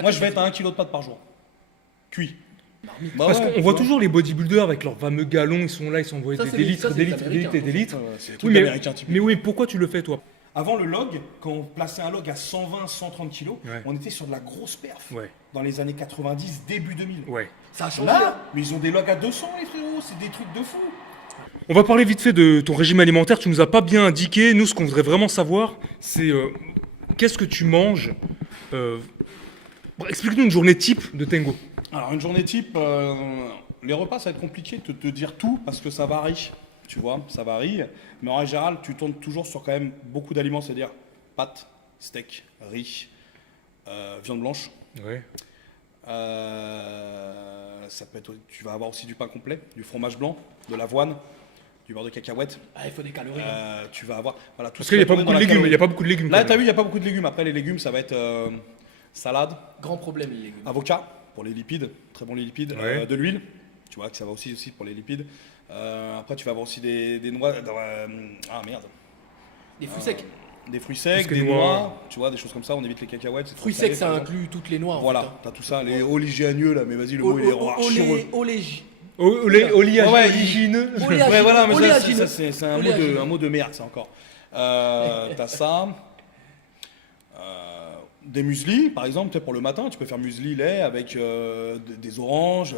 Moi, je vais être à 1 kg de pâtes par jour. Cuit. Marmite. Bah Parce ouais, qu'on tu voit vois. toujours les bodybuilders avec leurs fameux galons, ils sont là, ils s'envoient Ça, des, c'est des les- litres, ça, des c'est litres, les des litres et des Américains, litres. Ouais, c'est le Oui, truc mais, américain typique. mais oui, pourquoi tu le fais toi? Avant le log, quand on plaçait un log à 120, 130 kg, Ouais. on était sur de la grosse perf. Ouais, Dans les années 90, début 2000. ouais. Ça a changé. Là, mais ils ont des logs à 200, les frérots, c'est des trucs de fou. On va parler vite fait de ton régime alimentaire. Tu nous as pas bien indiqué. Nous, ce qu'on voudrait vraiment savoir, c'est qu'est-ce que tu manges. Explique-nous une journée type de Tengo. Alors, une journée type, les repas, ça va être compliqué de te dire tout parce que ça varie. Tu vois, ça varie. Mais en général, tu tournes toujours sur quand même beaucoup d'aliments, c'est-à-dire pâtes, steak, riz, viande blanche. Ouais. Ça peut être, tu vas avoir aussi du pain complet, du fromage blanc, de l'avoine, du beurre de cacahuète. Ah, il faut des calories. hein. Tu vas avoir voilà, tout Parce ce qu'il n'y a qui pas va beaucoup tourner de dans la légumes. Il n'y a calorie. pas beaucoup de légumes. Là, quand t'as même. vu, il n'y a pas beaucoup de légumes. Après, les légumes, ça va être salade, Grand problème, les légumes. avocat pour les lipides, très bon les lipides, Ouais. de l'huile, tu vois que ça va aussi pour les lipides. Après, tu vas avoir aussi des noix, ah merde, Des fruits secs. des fruits Parce secs, que des noix- noix, tu vois, des choses comme ça. On évite les cacahuètes. c'est trop Fruits salé, secs, ça par exemple. inclut toutes les noix. en Voilà, fait, hein. t'as tout ça, les oléagineux là, mais vas-y, le mot il est archi-relou. Oléagineux. Ouais, voilà, mais ça, Oléagineux. c'est Oléagineux. un mot de merde, ça encore. T'as ça. Des mueslis, par exemple, tu sais, pour le matin, tu peux faire muesli lait avec des oranges.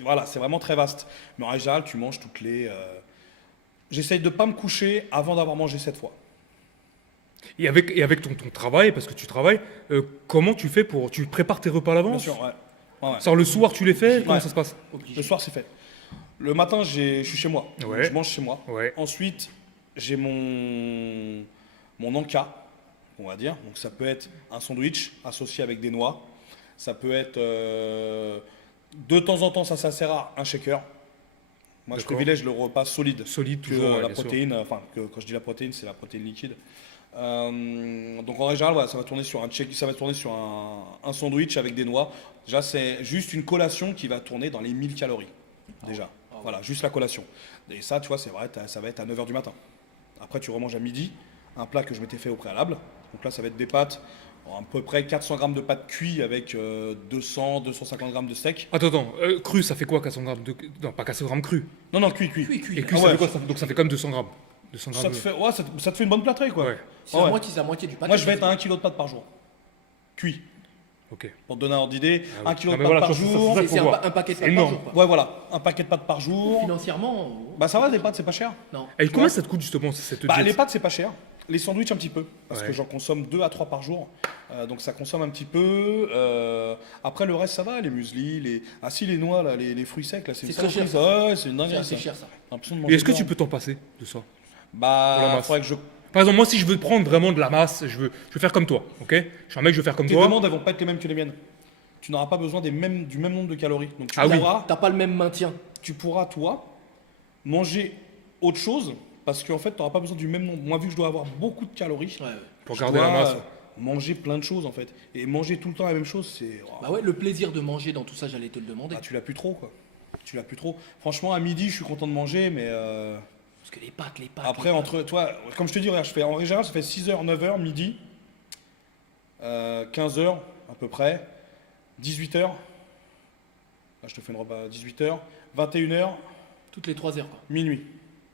Voilà, c'est vraiment très vaste. Mais en général, tu manges toutes les. J'essaye de pas me coucher avant d'avoir mangé 7 fois. Et avec ton travail, parce que tu travailles, comment tu fais pour. Tu prépares tes repas à Bien l'avance? sûr, ouais. Ouais, ouais. Alors le soir, tu les fais? Comment Ouais. ça se passe? Le soir, c'est fait. Le matin, je suis chez moi. Ouais. Je mange chez moi. Ouais. Ensuite, j'ai mon encas, on va dire. Donc ça peut être un sandwich associé avec des noix. Ça peut être de temps en temps, ça c'est assez rare, un shaker. Moi, je D'accord. privilège le repas solide. Solide, Que toujours. ouais, la bien sûr. protéine, enfin, quand je dis la protéine, c'est la protéine liquide. Donc en général, voilà, ça va tourner sur un sandwich avec des noix. Déjà, c'est juste une collation qui va tourner dans les 1000 calories. Déjà, voilà, juste la collation. Et ça, tu vois, c'est vrai, ça va être à 9h du matin. Après, tu remanges à midi, un plat que je m'étais fait au préalable. Donc là, ça va être des pâtes, à peu près 400 grammes de pâtes cuites avec 200-250 grammes de steak. Attends, cru, ça fait quoi 400 grammes de... Non, pas 400 grammes cru. Non, cuit. Cuit. Et cru, Ah ça ouais. fait quoi? Donc ça fait comme 200 grammes. 200 Ça grammes te de- fait, ouais, ça te fait une bonne plâtrée, quoi. Ouais, C'est Ouais. la moitié du paquet. Moi, je vais être à 1 kg de pâtes par jour. Cuit. ok. Pour te donner un ordre d'idée, Ah oui. 1 kg Non, de mais pâtes voilà, par ça, ça, jour. ça, C'est faut voir. un paquet de C'est pâtes par énorme. jour. Quoi. Ouais, voilà, un paquet de pâtes par jour. Financièrement, Bah ça va, des pâtes, c'est pas cher. non. Et Tu combien vois ça te coûte justement cette Bah diète? les pâtes, c'est pas cher. Les sandwichs, un petit peu. Parce Ouais. que j'en consomme 2 à 3 par jour. Donc ça consomme un petit peu. Après, le reste, ça va. Les mueslis, Ah si, les noix, là, les fruits secs, là, c'est une C'est très saloperie, cher, ça. Ouais, c'est une C'est dinguerie, assez ça. cher ça. J'ai l'impression de Et manger est-ce que tu dedans. peux t'en passer de ça? Pour la Bah, masse. faudrait que je... Par exemple, moi, si je veux prendre vraiment de la masse, je veux faire comme toi, ok? Je suis un mec, je veux faire comme Tes toi. demandes, elles vont pas être les mêmes que les miennes. Tu n'auras pas besoin du même nombre de calories. Donc Ah oui. T'as pas le même maintien. tu pourras, toi, manger autre chose parce qu'en fait, tu n'auras pas besoin du même nombre. Moi, vu que je dois avoir beaucoup de calories, Ouais. Pour je garder la dois, masse. manger plein de choses, en fait. Et manger tout le temps la même chose, c'est... Bah ouais, le plaisir de manger dans tout ça, j'allais te le demander. Ah, tu l'as plus trop, quoi. Tu l'as plus trop. Franchement, à midi, je suis content de manger, mais Parce que les pâtes. après, les pâtes. entre toi, comme je te dis, regarde, en général, ça fait 6h, 9h, midi, 15h à peu près, 18h. Là, je te fais une repas à 18h, 21h, Toutes les 3 heures, quoi, minuit.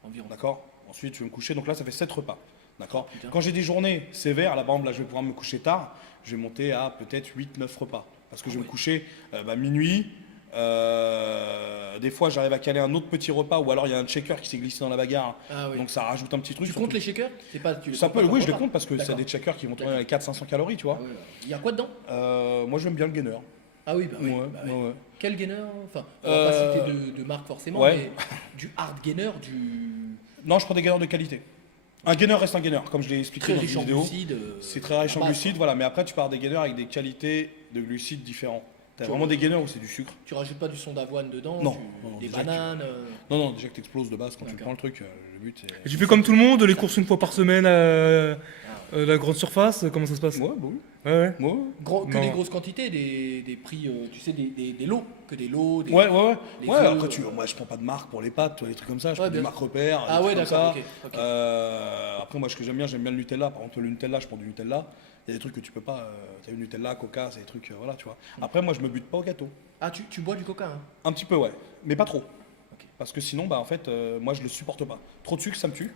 environ. D'accord. Ensuite, je vais me coucher. Donc là, ça fait 7 repas. D'accord. Putain. Quand j'ai des journées sévères, là, par exemple, là, je vais pouvoir me coucher tard. Je vais monter à peut-être 8-9 repas. Parce que je vais me coucher minuit. Des fois, j'arrive à caler un autre petit repas. Ou alors, il y a un shaker qui s'est glissé dans la bagarre. Ah oui. Donc, ça rajoute un petit truc. Tu surtout- comptes les shakers? C'est pas, tu les Ça comptes peut, pas comme oui, je les repas. compte parce que c'est D'accord. des shakers qui vont tourner dans les 400-500 calories, tu vois. Ah ouais, ouais. Il y a quoi dedans? Moi, j'aime bien le gainer. Ah oui, bah oui. Ouais, bah oui. ouais, ouais. Quel gainer? Enfin, on va pas Euh, citer de marque forcément, ouais. mais du hard gainer, du Non, je prends des gainers de qualité. Un gainer reste un gainer, comme je l'ai expliqué très dans riche une en vidéo. glucides. C'est très riche en base, glucides, voilà. Mais après, tu pars des gainers avec des qualités de glucides différents. T'as Tu vraiment vois. des gainers où c'est du sucre. Tu rajoutes pas du son d'avoine dedans, Non, tu- non, des déjà que- bananes. Non, déjà que t'exploses de base quand tu D'accord. prends le truc. Le but, c'est. Et tu fais comme tout le monde, les courses une fois par semaine à la grande surface, comment ça se passe? Ouais, bah oui. Ouais. Ouais, Que Non. des grosses quantités, des prix, tu sais, des lots, que des lots. Des... ouais, ouais. Les Ouais, œufs, après, moi, je prends pas de marque pour les pâtes, toi, les trucs comme ça. Je Ouais, prends des bien marques repères. Ah des ouais, trucs comme d'accord, ça. ok, ok. Après, moi, ce que j'aime bien le Nutella. Par exemple, le Nutella, je prends du Nutella. Il y a des trucs que tu peux pas. Tu as eu Nutella, Coca, c'est des trucs. Voilà, tu vois. Après, moi, je me bute pas au gâteau. Ah, tu bois du coca, hein? Un petit peu, ouais. Mais pas trop. Ok. Parce que sinon, bah, en fait, moi, je le supporte pas. Trop de sucre, ça me tue.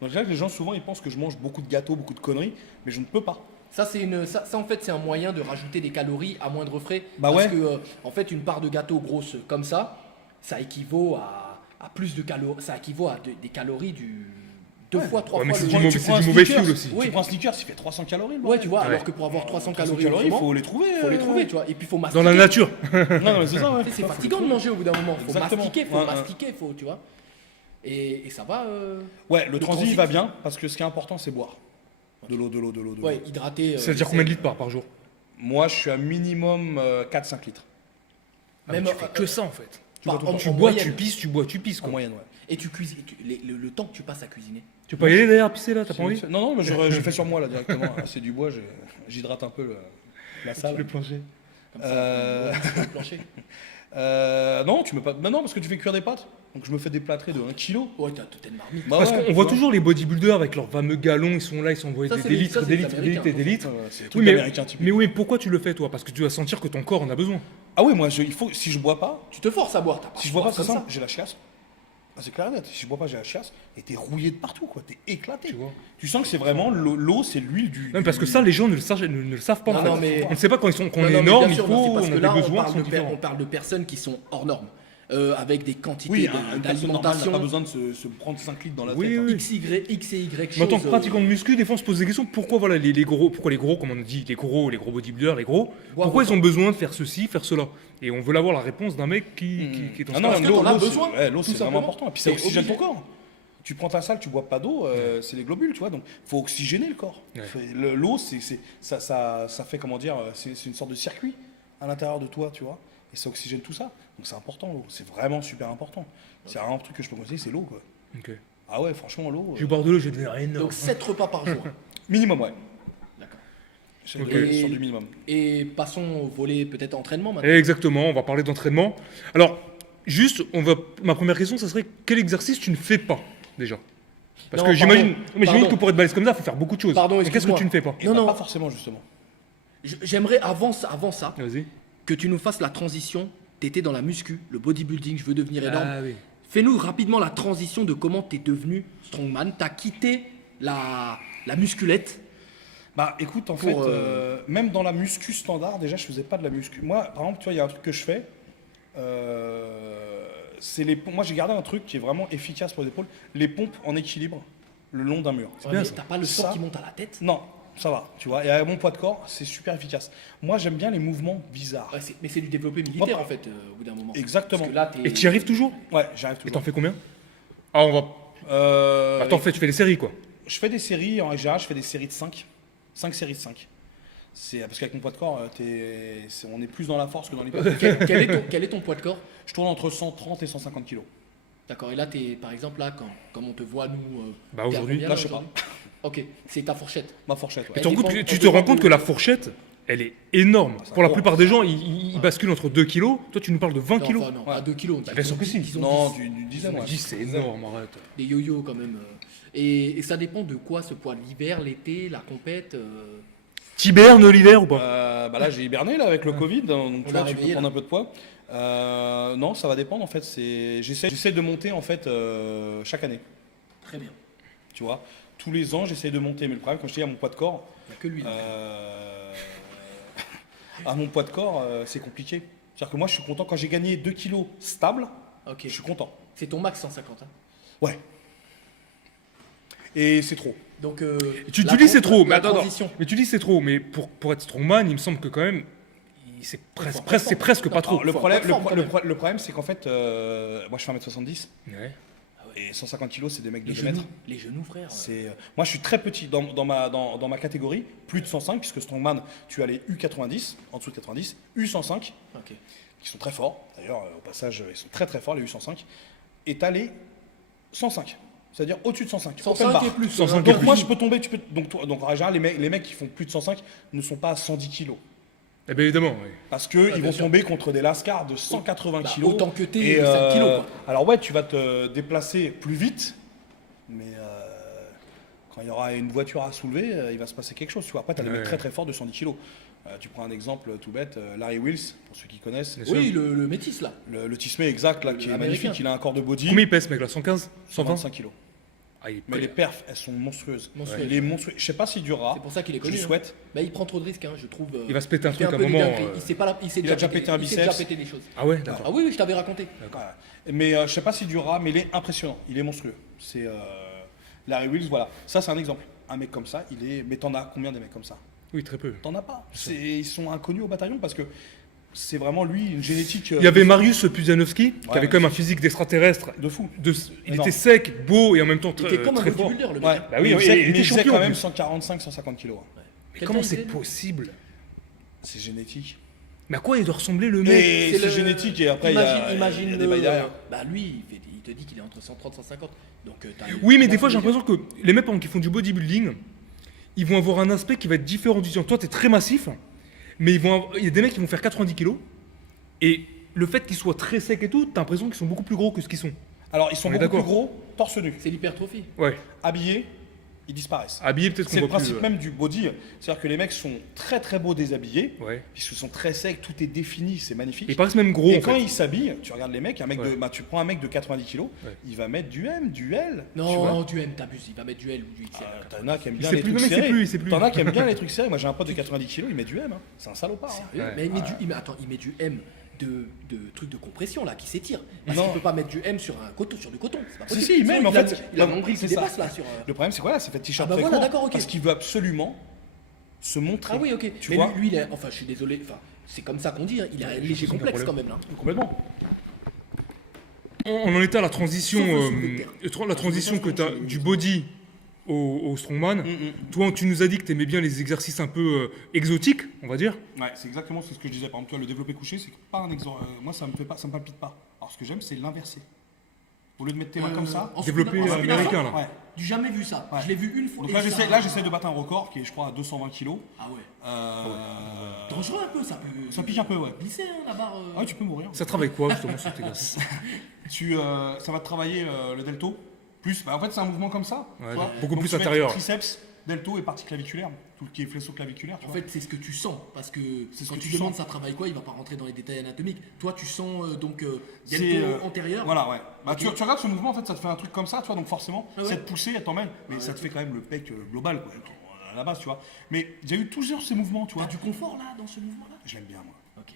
Donc là, les gens, souvent, ils pensent que je mange beaucoup de gâteaux, beaucoup de conneries. Mais je ne peux pas. Ça, en fait, c'est un moyen de rajouter des calories à moindre frais. Bah parce ouais. que, en fait, une part de gâteau grosse comme ça équivaut à plus de calories. Ça équivaut à des calories deux Ouais. fois, trois Ouais, mais fois c'est le du Ouais, mauvais- tu c'est prends un du mauvais Snickers, fuel aussi. Oui. Tu prends un Snickers, il fait 300 calories. le Ouais, tu vois, Ouais. alors que pour avoir 300 calories, calories, il autrement, faut les trouver. faut les trouver, tu vois. Et puis, il faut mastiquer. Dans la nature. Non, mais c'est ça, ouais. Tu sais, c'est Faut fatigant les de trouver. manger au bout d'un moment. Faut Exactement. mastiquer, Ouais, ouais. faut, tu vois. Et ça va. Ouais, le transit, transit. il va bien. Parce que ce qui est important, c'est boire. De l'eau. Ouais, hydrater. Ça veut dire combien de litres par jour? Moi, je suis à minimum 4-5 litres. Même Tu fais que ça en fait. en Tu bois, moyenne. tu pisses, tu bois, tu pisses En quoi. moyenne, ouais. Et tu cuisines. Le temps que tu passes à cuisiner. Tu peux pas y aller d'ailleurs pisser là, t'as pas envie? Non, mais je fais sur moi là directement. C'est du bois, j'hydrate un peu la salle. Le plancher. Comme ça, Euh, sur le plancher. Non, tu me pas. Non, parce que tu fais cuire des pâtes. Donc je me fais des plâtrés de 1 kg. Ouais, t'as une marmite. Bah Parce ouais, qu'on tu voit vois. toujours les bodybuilders avec leurs fameux galons, ils sont là, ils s'envoient Ça, des c'est des les- litres, ça, c'est des les litres, des litres et des Américains. litres. C'est des Oui, trucs mais, américains typiques. mais oui, pourquoi tu le fais toi? Parce que tu vas sentir que ton corps en a besoin. Ah oui, moi, il faut, si je bois pas, Tu te forces à boire. T'as si je bois pas, force c'est comme simple, j'ai la chiasse. Ah, c'est clair et net. Si je bois pas, j'ai la chiasse. Et t'es rouillé de partout, quoi. T'es éclaté. Tu vois. Tu sens que c'est vraiment l'eau, c'est l'huile du. Non, parce que ça, les gens ne le savent pas. Non, en fait. non, mais- On ne sait pas quand ils sont, qu'on Non, est non, mais énorme, bien il sûr, faut, mais c'est on parce a que des là, besoins on qui sont différents. parle de personnes qui sont hors normes, avec des quantités Oui, une personne normale n'a d'alimentation pas besoin de se prendre 5 litres dans la Oui, tête. hein. oui. X et Y Mais en tant que choses, pratiquant de muscu, des fois on se pose des questions. Pourquoi voilà, les gros, pourquoi les gros, comme on dit, les gros bodybuilders, les gros, pourquoi ils ont besoin de faire ceci, faire cela? Et on veut avoir la réponse d'un mec qui est dans Ah ce non, cas. Parce que l'eau, t'en as l'eau, c'est- besoin, ouais, l'eau, tout c'est vraiment simplement. important. Et puis ça T'es oxygène ton obligé. corps. Tu prends ta salle, tu bois pas d'eau, c'est les globules, tu vois. Donc, faut oxygéner le corps. Ouais. L'eau, ça fait comment dire, c'est une sorte de circuit à l'intérieur de toi, tu vois. Et ça oxygène tout ça. Donc c'est important l'eau. C'est vraiment super important. C'est un truc que je peux conseiller, c'est l'eau, quoi. Ok. Ah ouais, franchement, l'eau. Je vais boire de l'eau, je vais devenir énorme. Donc 7 repas par jour. Minimum, ouais. D'accord. Sur Ok. sur du minimum. Et passons au volet peut-être entraînement maintenant. Exactement, on va parler d'entraînement. Alors, juste, ma première question, ça serait quel exercice tu ne fais pas déjà? Parce Non, que j'imagine, pardon, mais j'imagine pardon. que pour être balèze comme ça, il faut faire beaucoup de choses. Pardon, Mais qu'est-ce que excuse-moi. tu ne fais pas? Et Non, bah, non. pas forcément, justement. J'aimerais avant ça Vas-y. que tu nous fasses la transition. T'étais dans la muscu, le bodybuilding, je veux devenir énorme. Ah oui. Fais-nous rapidement la transition de comment t'es devenu strongman. T'as quitté la musculette. Bah écoute, en Pour, fait, même dans la muscu standard, déjà je faisais pas de la muscu. Moi, par exemple, tu vois, il y a un truc que je fais. C'est les pompes. Moi j'ai gardé un truc qui est vraiment efficace pour les épaules. Les pompes en équilibre le long d'un mur. Ouais, bien, mais ça. t'as pas le sang Ça. qui monte à la tête. Non, ça va, tu vois. Et à mon poids de corps, c'est super efficace. Moi j'aime bien les mouvements bizarres. Ouais, mais c'est du développé militaire Moi, en fait, au bout d'un moment. Exactement. Parce que là, t'es. Et tu y arrives toujours? Ouais, j'arrive Et toujours. t'en fais combien? Ah, on va. Attends, tu fais des séries quoi. Je fais des séries, en général je fais des séries de 5. 5 séries de 5. Parce qu'avec mon poids de corps, on est plus dans la force que dans l'hypertrophie. Quel est ton poids de corps? Je tourne entre 130 et 150 kilos. D'accord, et là, par exemple, là, comme on te voit, nous. Bah, t'es à aujourd'hui, combien, là, je sais aujourd'hui Ok, c'est ta fourchette. Ma fourchette, ouais. Et tu Elle dépend- tu elle te dépend rends compte de- que la fourchette, elle est énorme. Ça Pour la court. plupart des gens, ils basculent entre 2 kilos. Toi, tu nous parles de 20 Non, kilos. enfin, non, Ouais. à 2 kilos. Bien sûr que si. Disons Non, 10, du dizaine, ouais. 10, c'est énorme, arrête. des yo-yo quand même. Et ça dépend de quoi ce poids? L'hiver, l'été, la compète T'hibernes l'hiver ou pas? Bah là j'ai hiberné là avec le Covid, donc On tu vois, a tu peux réveillé, prendre là. un peu de poids. Non, ça va dépendre en fait. J'essaie de monter en fait chaque année. Très bien. Tu vois, tous les ans j'essaie de monter, mais le problème, quand je te dis à mon poids de corps, Il n'y a que lui. à mon poids de corps, c'est compliqué. C'est-à-dire que moi je suis content quand j'ai gagné 2 kilos stable, Ok. je suis content. C'est ton max 150. Hein. Ouais. Et c'est trop. Donc, Tu la dis c'est tran- trop, mais la attends, transition. mais tu dis c'est trop, mais pour être strongman, il me semble que quand même, c'est presque pas trop. Alors, le faut problème, être en forme, quand même. le problème c'est qu'en fait, moi je fais 1m70 Ouais. et 150 kilos c'est des mecs de Les 2 mètres. genoux, les genoux, frère. Moi, je suis très petit dans ma catégorie, plus de 105, puisque Strongman, tu as les U90, en dessous de 90, U105, Ok. qui sont très forts. D'ailleurs, au passage, ils sont très très forts, les U105. Et tu as les 105, c'est-à-dire au-dessus de 105. open 105 bar. et plus. 105 Donc, et moi, plus. je peux tomber. Donc, en général, les mecs qui font plus de 105 ne sont pas à 110 kilos. Eh bien évidemment, oui. Parce qu'ils bien vont sûr. tomber contre des lascars de 180 Bah, kilos. autant que t'es, Et, 7 kilos, quoi. Alors, ouais, tu vas te déplacer plus vite, mais quand il y aura une voiture à soulever, il va se passer quelque chose. Tu vois. Après, tu as des mecs très très forts de 110 kg. Tu prends un exemple tout bête, Larry Wills, pour ceux qui connaissent. Bien sûr. Oui, le métis là. Le Tismé exact, là, qui est Américain. magnifique. Il a un corps de body. Combien il pèse, ce mec là? 115? 120? 125 kg. Ah, il est Mais les perfs, elles sont monstrueuses. Monstrueuses. Il est monstrueux. Je sais pas s'il durera. C'est pour ça qu'il est Je connu. lui hein. souhaite. Bah, il prend trop de risques, hein, je trouve. Il va se péter un il fait truc à un peu des moment. dingueries. Il s'est a déjà pété un il s'est déjà biceps. pété des choses. Ah ouais, d'accord. Ah oui, oui, je t'avais raconté. Voilà. Mais je sais pas s'il durera, mais il est impressionnant. Il est monstrueux. C'est Larry Wills, voilà. Ça, c'est un exemple. Un mec comme ça, il est. Mais t'en as combien des mecs comme ça? Oui, très peu. T'en as pas. Ils sont inconnus au bataillon parce que c'est vraiment lui une génétique. Il y avait Mariusz Pudzianowski, qui Ouais, avait quand même un physique d'extraterrestre. de fou. Il Énorme. était sec, beau et en même temps Il très, était comme un très fort. bodybuilder, le mec. Ouais. Bah oui, Mais oui, il il était faisait champion, quand en même plus. 145, 150 kilos. Mais Quelle comment taille c'est il faisait possible? C'est génétique. Mais à quoi il doit ressembler le mec? Mais c'est le- génétique et après il y a imagine des bails derrière. Bah lui, il te dit qu'il est entre 130 et 150. Donc, Oui, mais des fois j'ai l'impression que les mecs par exemple, qui font du bodybuilding, ils vont avoir un aspect qui va être différent du tien. Toi, t'es très massif, mais il y a des mecs qui vont faire 90 kilos et le fait qu'ils soient très secs et tout, t'as l'impression qu'ils sont beaucoup plus gros que ce qu'ils sont. Alors ils sont On est beaucoup plus d'accord. gros, torse nu. C'est l'hypertrophie. Ouais. Habillés, ils disparaissent. Habillés, peut-être qu'on C'est le voit plus. principe même du body. C'est-à-dire que les mecs sont très très beaux déshabillés, Ouais. puisqu'ils sont très secs, tout est défini, c'est magnifique. Ils paraissent même gros. Et en quand fait. ils s'habillent, tu regardes les mecs, Ouais. tu prends un mec de 90 kg, Ouais. il va mettre du M, du L. tu vois. Non, du M, t'abuses. Il va mettre du L ou du XL. T'en as qui aiment bien sait les plus, trucs le mec sait serrés. plus, il sait plus. T'en as qui aiment bien les trucs serrés. Moi j'ai un pote de 90 kg, il met du M. Hein. C'est un salopard. hein. Sérieux Ouais. Mais il met du M de trucs de compression là qui s'étire. Parce Non. qu'il peut pas mettre du M sur du coton. C'est pas Si, possible. si, il met, Sinon, mais en fait, il a non, mon prix qui c'est ça. dépasse là sur. Le problème c'est quoi là, c'est fait t-shirt Ah bah très voilà, court, d'accord, ok. parce qu'il veut absolument se montrer. Ah oui, ok. Tu mais vois lui, enfin, je suis désolé. Enfin, c'est comme ça qu'on dit. Hein, il a un léger l'impression qu'il y a un complexe quand même là. Complètement. On en était à la transition, Sauf le soulevé de terre. la transition que tu as du body au strongman. Toi, tu nous as dit que tu aimais bien les exercices un peu exotiques, on va dire. Ouais, c'est exactement ce que je disais. Par exemple, toi, le développé couché, c'est pas un exemple. Moi, ça me fait pas, ça me palpite pas. Alors, ce que j'aime, c'est l'inverser. Au lieu de mettre tes mains comme ça. En Développé supination, américain là. Ouais. J'ai jamais vu ça. Ouais. Je l'ai vu une fois. Donc et là, ça- j'essaie de battre un record qui est, je crois, à 220 kg. Ah ouais. Dangereux un peu, ça peut. Ça pique un peu, ouais. Glisser hein, la barre. Ah, tu peux mourir. Ça travaille quoi justement cet exercice? Ça va te travailler le delto. Plus, en fait, c'est un mouvement comme ça. Ouais, tu vois. beaucoup Donc, plus tu mets intérieur. Triceps, delto et partie claviculaire. Tout ce qui est fléau claviculaire. Tu En vois. fait, c'est ce que tu sens. Parce que C'est ce quand que tu tu demandes sens. ça travaille quoi, il va pas rentrer dans les détails anatomiques. Toi, tu sens C'est, delto antérieur. Voilà, ouais. Bah, tu regardes ce mouvement, en fait, ça te fait un truc comme ça, tu vois, donc forcément, Ah ouais. cette poussée, elle t'emmène, mais ça te fait quand même le pec global, quoi, à la base, tu vois. Mais j'ai eu toujours ces mouvements, tu Tu vois. as du confort là dans ce mouvement-là. Je l'aime bien, moi. Ok.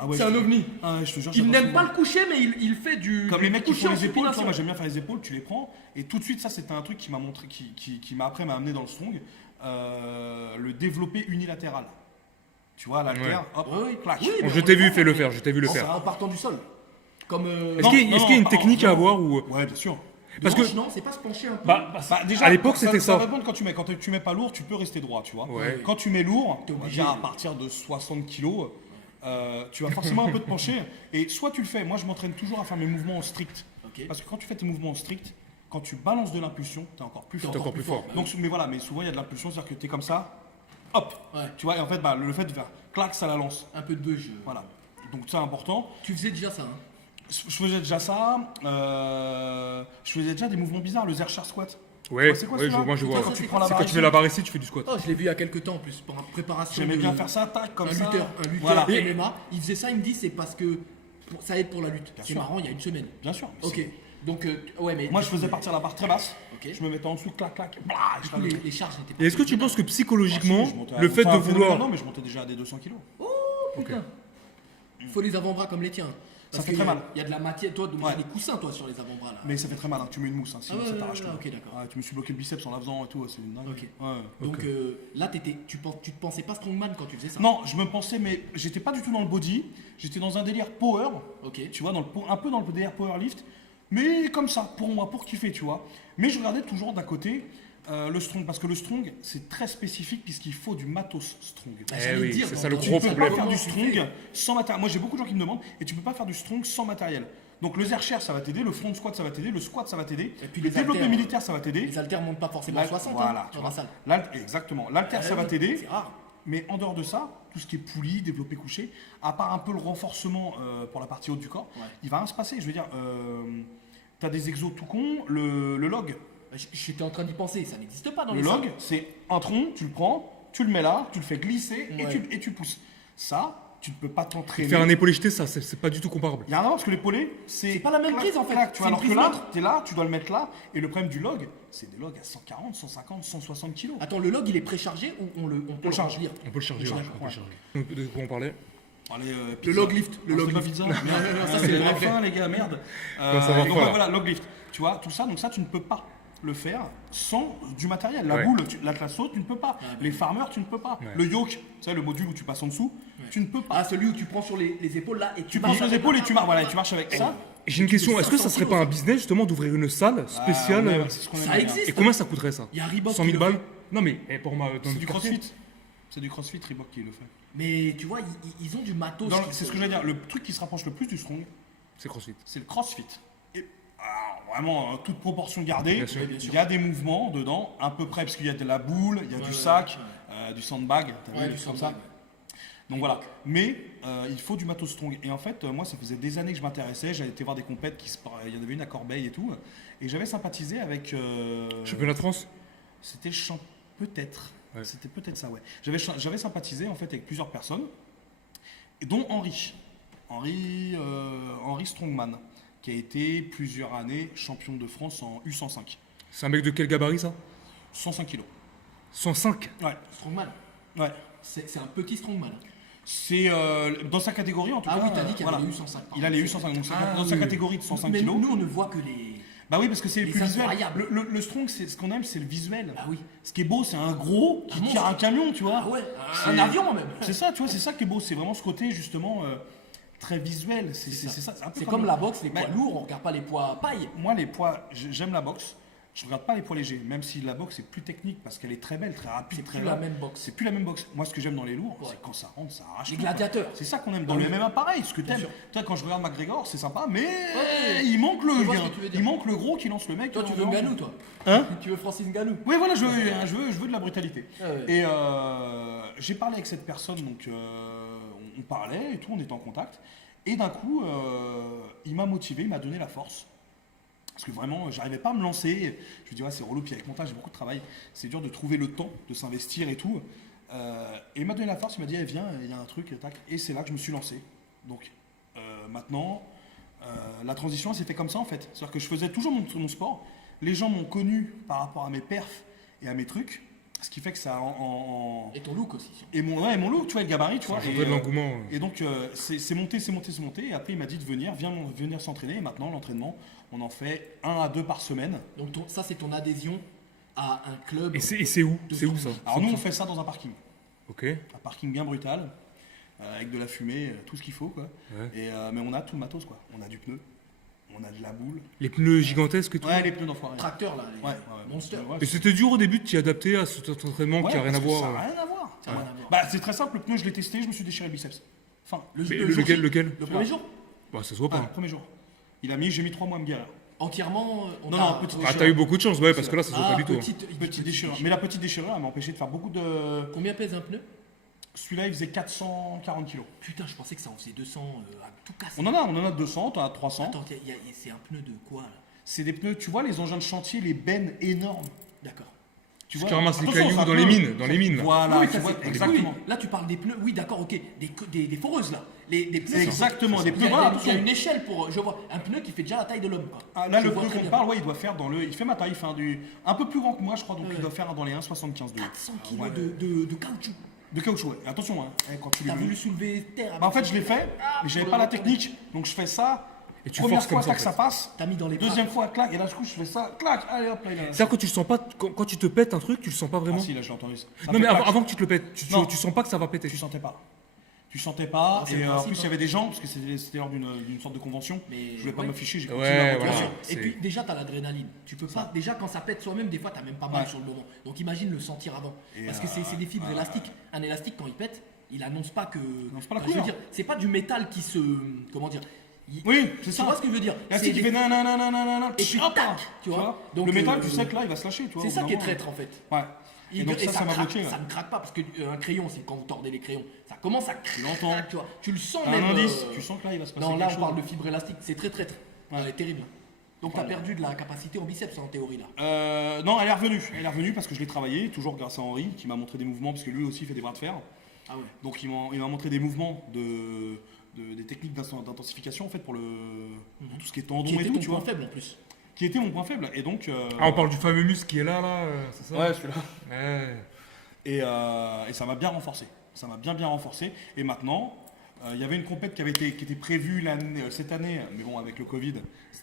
Ah ouais, c'est un ovni. Ah ouais, je te jure, Il j'adore n'aime ce pas mouvement. le coucher, mais il fait du. Comme du les mecs qui coucher font en les épaules, tu vois, supination. moi j'aime bien faire les épaules, tu les prends, et tout de suite, ça c'était un truc qui m'a montré, qui m'a après m'a amené dans le strong, le développé unilatéral. Tu vois, l'haltère, Ouais. hop, Ouais, ouais. clac. Oui, Bon, mais je on t'ai le vu, voit, fais le mais- faire, je t'ai vu le En faire. en partant du sol. Comme. Est-ce qu'il y a une technique à avoir ou... Ouais, bien sûr. Parce que... Non, c'est pas se pencher un peu. Bah, Bah, déjà, à l'époque, c'était Ça ça. dépend de quand tu mets pas lourd, tu peux rester droit, tu vois. Ouais. Quand tu mets lourd, T'es on va obligé. dire à partir de 60 kilos, tu vas forcément un peu te pencher. Et soit tu le fais, moi je m'entraîne toujours à faire mes mouvements en strict. Ok. Parce que quand tu fais tes mouvements en strict, quand tu balances de l'impulsion, t'es encore plus fort. T'es encore plus fort. Donc, mais voilà, mais souvent il y a de l'impulsion, c'est-à-dire que t'es comme ça, hop, Ouais. tu vois, et en fait, bah, le fait de faire clac, ça la lance. Un peu de beuge. Voilà. Donc c'est important. Tu faisais déjà ça, hein. Je faisais déjà ça. Je faisais déjà des mouvements bizarres, le Zercher squat. Ouais, C'est quoi ouais, celui-là moi je vois. Quand tu C'est prends la C'est quand barre tu ici, fais la barre ici, tu fais du squat. Oh, je l'ai vu il y a quelques temps en plus, pour une préparation. j'aimais de- bien faire ça, tac, comme un ça. lutteur Voilà. MMA. Il faisait ça, il me dit, c'est parce que ça aide pour la lutte. C'est sûr. marrant, il y a une semaine. Bien sûr. mais Ok. c'est- Donc, ouais, mais. Moi, je faisais partir la barre très basse. Ok. Je me mettais en dessous, clac, clac, blah, et je Du coup, faisais- les charges n'étaient pas. Et est-ce que tu penses que psychologiquement, Je montais à- le fait enfin, de vouloir... Non, mais je montais déjà à des 200 kilos. Putain. Il faut les avant-bras comme les tiens. Parce fait qu'il très y a- mal. Il y a de la matière. Toi, donc Ouais. t'as des coussins, toi, sur les avant-bras là. Mais ça fait très mal, hein. Tu mets une mousse, hein, sinon Ah ouais, ça ouais, t'arrache ouais, tout. ok, d'accord. Ouais, tu me suis bloqué le biceps en la faisant et tout, c'est une dingue. Ok. Ouais. Donc là, tu te pensais pas strongman quand tu faisais ça. Non, je me pensais, mais j'étais pas du tout dans le body. J'étais dans un délire power. Ok. Tu vois, un peu dans le délire powerlift. Mais comme ça, pour moi, pour kiffer, tu vois. Mais je regardais toujours d'à côté le strong. Parce que le strong, c'est très spécifique puisqu'il faut du matos strong. Bah, Eh j'allais oui, dire, c'est dans ça le ton- gros Tu peux problème. pas faire du Comment tu strong sans matériel. Moi, j'ai beaucoup de gens qui me demandent, et tu peux pas faire du strong sans matériel. Donc le Zercher, ça va t'aider, le front squat, ça va t'aider, le squat, ça va t'aider, Et puis le les développé haltères, militaire, ça va t'aider. Les haltères montent pas forcément à 60 Voilà, hein, tu dans vois. la salle. Exactement. L'haltère, ça va oui, t'aider. C'est rare. Mais en dehors de ça, tout ce qui est poulie, développé couché, à part un peu le renforcement pour la partie haute du corps, Ouais. il va rien se passer. Je veux dire, tu as des exos tout con, le log. J'étais en train d'y penser, ça n'existe pas dans Le les log, salles. c'est un tronc, tu le prends, tu le mets là, tu le fais glisser Ouais. et tu pousses. Ça, tu ne peux pas t'entraîner. Faire un épaulé jeté, ça, c'est pas du tout comparable. Il y a un parce que l'épaulé, c'est pas la même prise, en fait. clac, tu C'est vois, une alors que prise là, neutre. t'es là, tu dois le mettre là. Et le problème du log, c'est des logs à 140, 150, 160 kilos. Attends, le log il est préchargé ou on peut le charge. remplir? On peut le charger, On ouais, charge, on peut le ouais. charger. Donc, de quoi on parlait? Allez, Le pizza. log lift, le Ah, log c'est pas lift. pizza. Non, non, ça, c'est la après. fin, les gars, merde. ça va Donc faire, là. voilà, log lift. Tu vois, tout ça, donc ça, tu ne peux pas le faire sans du matériel. La Ouais. boule, l'Atlas saut, tu ne peux pas. Les farmers, tu ne peux pas. Ouais. Le yoke, tu sais, le module où tu passes en dessous, tu ne peux pas. Ah, celui où tu prends sur les épaules là et Tu marches sur les épaules et tu marches, voilà, et tu marches avec ça. J'ai une question, est-ce que ça 500 serait pas un business justement d'ouvrir une salle spéciale Ah, ouais, c'est ce qu'on aime Ça bien. existe. Et combien ça coûterait ça? Il y a Reebok 100 qui 000 le balles? Non mais pour ma. dans C'est notre du quartier. crossfit. C'est du crossfit Reebok qui le fait. Mais tu vois, ils ont du matos. C'est ce que je veux dire. Le truc qui se rapproche le plus du strong, C'est CrossFit. c'est le crossfit. Et alors, vraiment, toute proportion gardée, Bien sûr. il y a des mouvements dedans, à peu près, parce qu'il y a de la boule, il y a du sac, du sandbag, t'as vu, Ouais, des du trucs comme sandbag, ça. Donc voilà. Mais il faut du matos strong. Et en fait, moi, ça faisait des années que je m'intéressais. J'avais été voir des compètes, il y en avait une à Corbeil et tout. Et j'avais sympathisé avec. Championnat de France? C'était peut-être. Ouais. C'était peut-être ça, ouais. J'avais sympathisé en fait avec plusieurs personnes, et dont Henri. Henri Strongman, qui a été plusieurs années champion de France en U105. C'est un mec de quel gabarit ça? 105 kilos. 105? Ouais, Strongman. ouais. C'est un petit strongman. C'est dans sa catégorie en tout Ah cas. oui, t'as dit qu'il y avait voilà. les U105. Il a les U105. Donc Ah, dans sa oui, catégorie de 105 Mais kilos. nous, on ne voit que les. Bah oui, parce que c'est le Les plus visuel. incroyables. Le strong, c'est ce qu'on aime, c'est le visuel. Ah oui. Ce qui est beau, c'est un gros qui Un tire monstre. un camion, tu vois. Ah ouais, C'est- un avion même. C'est ça, tu vois, c'est ça qui est beau. C'est vraiment ce côté justement très visuel. C'est ça. un peu C'est comme la boxe, les poids Mais- lourds, on regarde pas les poids paille. Moi, les poids, j'aime la boxe. Je regarde pas les poids légers, même si la boxe est plus technique parce qu'elle est très belle, très rapide, C'est très plus la rapide. même boxe. C'est plus la même boxe. Moi, ce que j'aime dans les lourds, Ouais. c'est quand ça rentre, ça arrache. Les tout, quoi. gladiateurs. C'est ça qu'on aime. Dans Ouais. le MMA, pareil. Ce que Bien t'aimes. sûr. Toi, quand je regarde McGregor, c'est sympa, mais Ouais. il manque le Je vois ce lien. que tu veux dire. Il manque le gros qui lance le mec. Toi, tu veux Ngannou, toi. Hein? Tu veux Francis Ngannou. Oui, voilà, je veux de la brutalité. Ouais. Et j'ai parlé avec cette personne, donc on parlait et tout, on était en contact. Et d'un coup, il m'a motivé, il m'a donné la force. Parce que vraiment, j'arrivais pas à me lancer. Je me dis, ouais, c'est relou, puis avec mon temps, j'ai beaucoup de travail. C'est dur de trouver le temps, de s'investir et tout. Et il m'a donné la force, il m'a dit, eh, viens, il y a un truc, tac. Et c'est là que je me suis lancé. Donc maintenant, la transition, elle s'est fait comme ça en fait. C'est-à-dire que je faisais toujours mon sport. Les gens m'ont connu par rapport à mes perfs et à mes trucs. Ce qui fait que ça Et ton look aussi. et mon look, tu vois, le gabarit, tu vois. Ça ferait de l'engouement. Et donc, c'est monté. Et après, il m'a dit de venir, venir s'entraîner. Et maintenant, l'entraînement, on en fait 1 à 2 par semaine. Donc ça, c'est ton adhésion à un club. Et c'est où? De C'est où son- ça? Alors, nous, on fait ça dans un parking. Ok. Un parking bien brutal, avec de la fumée, tout ce qu'il faut, quoi. Ouais. Et, mais on a tout le matos, quoi. On a du pneu, on a de la boule. Les pneus gigantesques et tout. Ouais, les pneus d'enfoiré. Tracteur là. Les Ouais, Monster. Ouais, Et c'était dur au début de t'y adapter à cet entraînement qui a rien à parce que voir. Ça n'a rien à voir. Ça n'a rien à voir. Bah, c'est très simple, le pneu, je l'ai testé, je me suis déchiré le biceps. Enfin, Mais jour J, lequel? Le premier jour. Bah ça se voit le pas. premier jour. J'ai mis 3 mois à me guérir. Entièrement. On Non, t'a- non, petite Ah t'as eu beaucoup de chance, ouais, parce que là ça se voit Ah, pas du tout. hein. Petite déchirure. Mais la petite déchirure, elle m'a empêché de faire beaucoup de. Combien pèse un pneu? Celui-là, il faisait 440 kilos. Putain, je pensais que ça en faisait 200 à tout casser. On en a 200, t'en as 300. Attends, c'est un pneu de quoi là? C'est des pneus, tu vois, les engins de chantier, les bennes énormes. D'accord. Tu Ce vois, qui ramasse les attention, cailloux c'est un dans les pneu. mines, dans les mines, là. Voilà, Oui, tu ça, vois, c'est- exactement. oui, là, tu parles des pneus. Oui, d'accord, ok. Des foreuses là. Des pneus. Exactement, des Il y pneus. a- Voilà, il y a attention. une échelle pour. Je vois un pneu qui fait déjà la taille de l'homme. quoi. Ah, là, Je le vois pneu très qu'on bien. parle, ouais, il doit faire il fait ma taille, il fait un peu plus grand que moi, je crois, donc Ouais. il doit faire dans les 1,75 de haut. 400 Ah, kilos ouais. de caoutchouc. De caoutchouc, ouais. Attention, hein, quand tu T'as l'as voulu soulever terre. Bah, en fait, avec je l'ai fait, mais j'avais pas la technique, donc je fais ça. Et tu Première forces comme fois, ça, en clac, fait. ça passe. T'as mis dans les bras. Deuxième fois, clac, et là, du coup, je fais ça, clac, allez hop, là, il a. C'est-à-dire que tu le sens pas, quand tu te pètes un truc, tu le sens pas Ah vraiment. si, là, je l'ai entendu. Ça Non fait mais clac. avant que tu te le pètes, Non. tu sens pas que ça va péter. Tu sentais pas. Tu sentais pas, Ah, c'est et le en principe, plus, il y hein. avait des gens, parce que c'était lors d'une sorte de convention. Mais Je voulais pas ouais. m'afficher, j'ai Ouais, continué à voilà. regarder. Et c'est- puis déjà t'as l'adrénaline. Tu peux pas. Déjà quand ça pète soi-même, des fois t'as même pas mal Ouais. sur le moment. Donc imagine le sentir avant. Et Parce que c'est des fibres élastiques. Un élastique quand il pète, il annonce pas que. annonce pas la Enfin, je veux couleur. dire, c'est pas du métal qui se. Comment dire Oui, c'est Tu ça. vois ce que je veux dire Là, C'est c'est qui des- fait nanana, Et puis hop, tac, tu vois. Donc, le métal, tu sais que là, il va se lâcher, tu vois. C'est au ça bout qui est d'un traître en fait. moment. Ouais. Et donc ça m'a craque, bloqué. ça ne craque pas parce qu'un crayon, c'est quand vous tordez les crayons, ça commence à craquer. l'entends. Tu vois, tu le sens T'as même. un indice, tu sens que là, il va se passer Non, là quelque on parle chose. de fibre élastique, c'est très traître. Ouais. Terrible. Donc, tu as perdu de la capacité en biceps en théorie là. Non, elle est revenue. Elle est revenue parce que je l'ai travaillé, toujours grâce à Henri, qui m'a montré des mouvements, parce que lui aussi fait des bras de fer. Ah ouais. Donc il m'a montré des mouvements, des techniques d'intensification en fait pour tout ce qui est tendon Qui et était tout, ton tu point vois. faible en plus. Qui était mon point faible. Et donc. Ah, on parle du fameux muscle qui est là, c'est ça? Ouais, celui-là. Ouais. Et ça m'a bien renforcé. Ça m'a bien renforcé. Et maintenant, il y avait une compète qui était prévue cette année, mais bon, avec le Covid,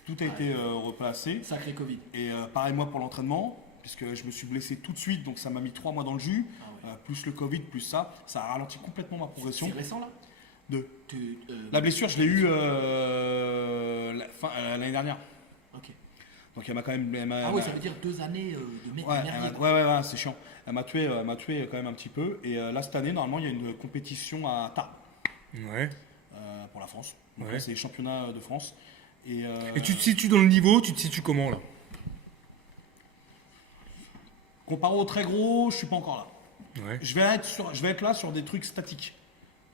tout a été replacé. Sacré Covid. Et pareil, moi pour l'entraînement, puisque je me suis blessé tout de suite, donc ça m'a mis 3 mois dans le jus, plus le Covid, plus ça a ralenti complètement ma progression. C'est récent là La blessure, je l'ai eue l'année dernière. Ok. Donc elle m'a quand même. Ah ouais, ça veut dire 2 années de Ouais, merdier. ouais, c'est chiant. Elle m'a tué quand même un petit peu. Et là, cette année, normalement, il y a une compétition à Tarbes Ouais. pour la France. Donc Ouais. là, c'est les championnats de France. Et Et tu te situes dans le niveau, tu te situes comment là? comparé aux très gros, je suis pas encore là. Ouais. Je vais être là sur des trucs statiques.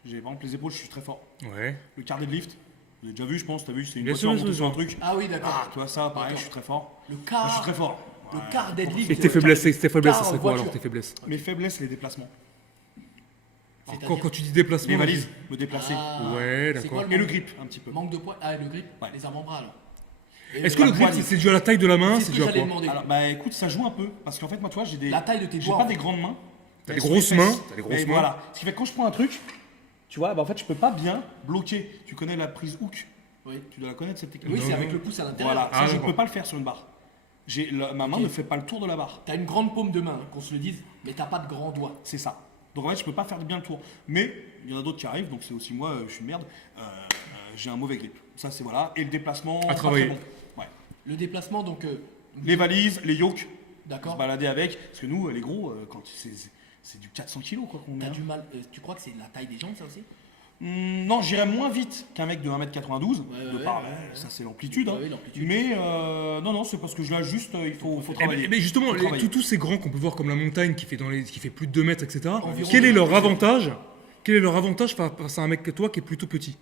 J'ai par exemple les épaules, je suis très fort. Ouais. Le quart deadlift, vous avez déjà vu, je pense, t'as vu, c'est une Bien voiture sûr, montée bien sur un sûr. truc. Ah oui, d'accord. Ah, tu vois ça, pareil, D'accord. je suis très fort. Le Moi, quart. je suis très fort. Le Ouais. quart deadlift. Et tes faiblesses, c'est Quart quoi en alors voiture. tes faiblesses? Mes faiblesses, les déplacements. Alors, C'est-à-dire quand tu dis déplacement, Les là, valises, me déplacer. Ah, Ouais, c'est d'accord. quoi Et le manque- grip, un petit peu. Manque de poids. Ah, le grip, Ouais. les avant-bras alors. Et est-ce que le grip, poigne. c'est dû à la taille de la main? C'est C'est ce dû que à j'allais quoi? demander. Alors, bah écoute, ça joue un peu. Parce qu'en fait, moi, tu vois, La taille de tes j'ai doigts. pas en des fait. grandes mains. T'as des Elles sont grosses épaisses. mains, t'as des grosses Et mains. voilà. Ce qui fait que quand je prends un truc, tu vois, bah en fait, je peux pas bien bloquer. Tu connais la prise hook. Oui, Tu dois la connaître, cette technique. oui c'est Non, avec non. le pouce à l'intérieur. Voilà. Ah, Ça, je ne d'accord. peux pas le faire sur une barre. Ma main Ok. ne fait pas le tour de la barre. T'as une grande paume de main, hein, qu'on se le dise, mais t'as pas de grands doigts. C'est ça. Donc en fait, je peux pas faire bien le tour. Mais il y en a d'autres qui arrivent, donc c'est aussi moi, je suis une merde. J'ai un mauvais grip. Ça, c'est voilà. Et le déplacement. pas très travailler. bon. Ouais. Le déplacement, donc, Les valises, les yokes, se d'accord. balader avec. Parce que nous, les gros, quand c'est du 400 kilos quoi qu'on met. T'as hein. du mal. Tu crois que c'est la taille des jambes, ça aussi? Non, j'irais moins vite qu'un mec de 1m92. Ouais, Ça, c'est l'amplitude. hein. Ouais, l'amplitude. Mais non, c'est parce que je juste, il faut travailler. Mais justement, Faut travailler. tous ces grands qu'on peut voir comme la montagne qui fait plus de 2 mètres, etc. Environ Quel est 2 leur mètres. avantage? Quel est leur avantage face à un mec que toi qui est plutôt petit?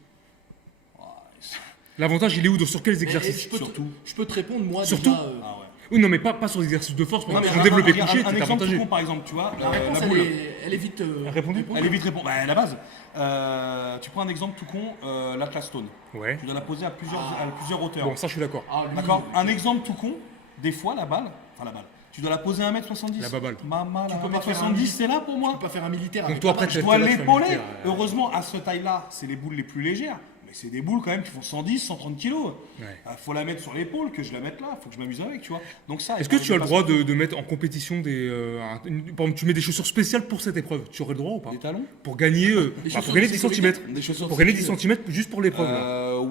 L'avantage, il est où? Sur quels Et exercices? surtout. je peux te répondre, moi, Surtout déjà. Ah ouais. Oui, non, mais pas sur les exercices de force, Non, mais sur le développé regarde, couché, un t'es exemple tout avantagé. con, par exemple, tu vois, La réponse, la boule. elle est vite. Répondu Elle est vite répondue. Bah, à la base, tu prends un exemple tout con, l'Atlas Stone. Ouais. Tu dois la poser à plusieurs hauteurs. Bon, ça, je suis d'accord. Ah, lui, D'accord. Un exemple tout con, des fois la balle, tu dois la poser à 1m70. La baballe. Maman, Tu peux pas 1m70, faire c'est là pour Tu moi. peux pas faire un militaire. Donc avec toi, la après, balle. Je t'es dois là, tu fais l'épauler. militaire, Heureusement, à ce taille-là, c'est les boules les plus légères. Mais c'est des boules quand même qui font 110, 130 kilos. Ouais. Faut la mettre sur l'épaule, que je la mette là, faut que je m'amuse avec, tu vois. Donc ça. Est-ce que tu as le droit de mettre en compétition par exemple, tu mets des chaussures spéciales pour cette épreuve? Tu aurais le droit ou pas? Des talons Pour gagner, chaussures pour gagner de 10 sécurité cm. Des chaussures Pour gagner 10 sécurité. cm juste pour l'épreuve. là.